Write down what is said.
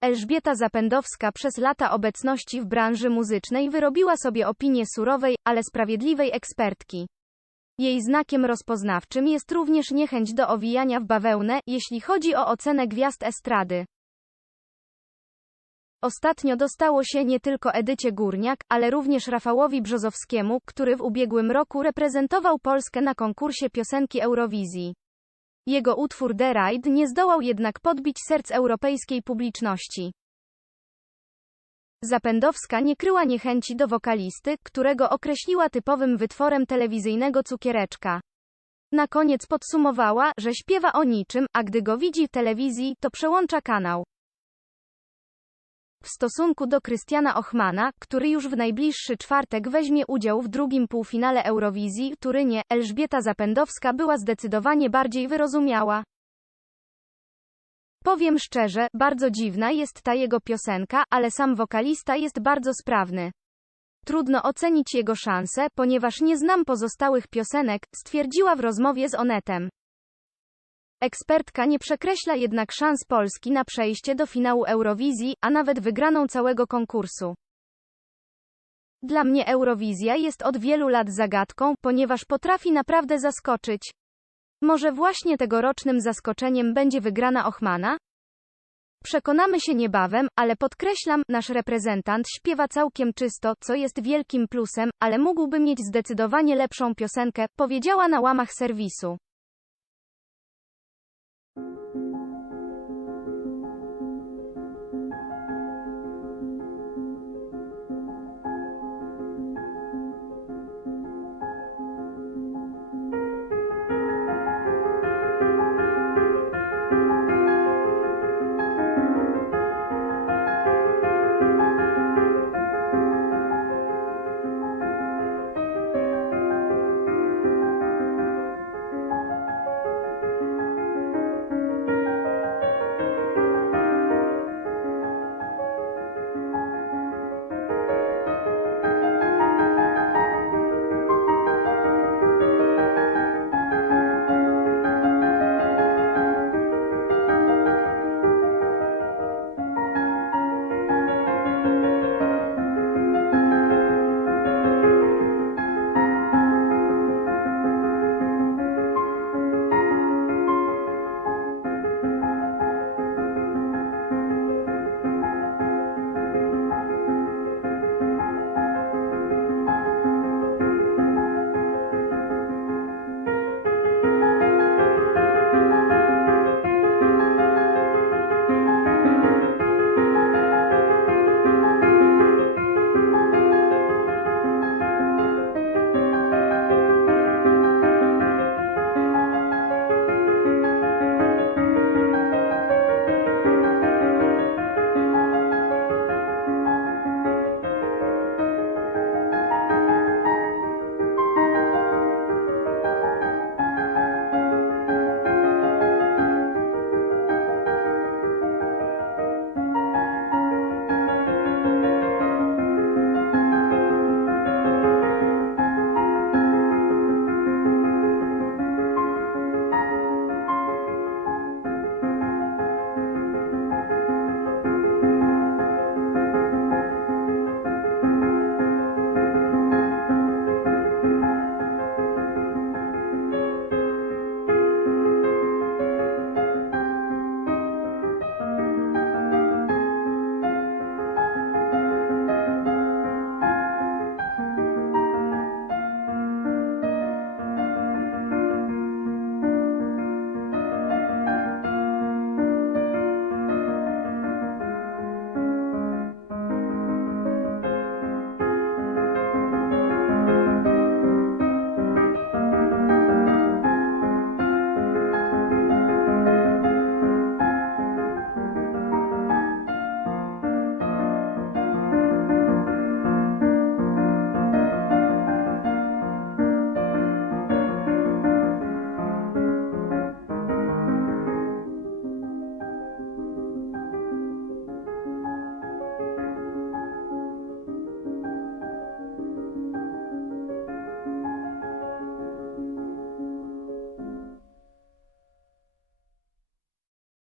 Elżbieta Zapędowska przez lata obecności w branży muzycznej wyrobiła sobie opinię surowej, ale sprawiedliwej ekspertki. Jej znakiem rozpoznawczym jest również niechęć do owijania w bawełnę, jeśli chodzi o ocenę gwiazd estrady. Ostatnio dostało się nie tylko Edycie Górniak, ale również Rafałowi Brzozowskiemu, który w ubiegłym roku reprezentował Polskę na konkursie piosenki Eurowizji. Jego utwór The Ride nie zdołał jednak podbić serc europejskiej publiczności. Zapędowska nie kryła niechęci do wokalisty, którego określiła typowym wytworem telewizyjnego cukiereczka. Na koniec podsumowała, że śpiewa o niczym, a gdy go widzi w telewizji, to przełącza kanał. W stosunku do Krystiana Ochmana, który już w najbliższy czwartek weźmie udział w drugim półfinale Eurowizji w Turynie, Elżbieta Zapędowska była zdecydowanie bardziej wyrozumiała. Powiem szczerze, bardzo dziwna jest ta jego piosenka, ale sam wokalista jest bardzo sprawny. Trudno ocenić jego szanse, ponieważ nie znam pozostałych piosenek, stwierdziła w rozmowie z Onetem. Ekspertka nie przekreśla jednak szans Polski na przejście do finału Eurowizji, a nawet wygraną całego konkursu. Dla mnie Eurowizja jest od wielu lat zagadką, ponieważ potrafi naprawdę zaskoczyć. Może właśnie tegorocznym zaskoczeniem będzie wygrana Ochmana? Przekonamy się niebawem, ale podkreślam, nasz reprezentant śpiewa całkiem czysto, co jest wielkim plusem, ale mógłby mieć zdecydowanie lepszą piosenkę, powiedziała na łamach serwisu.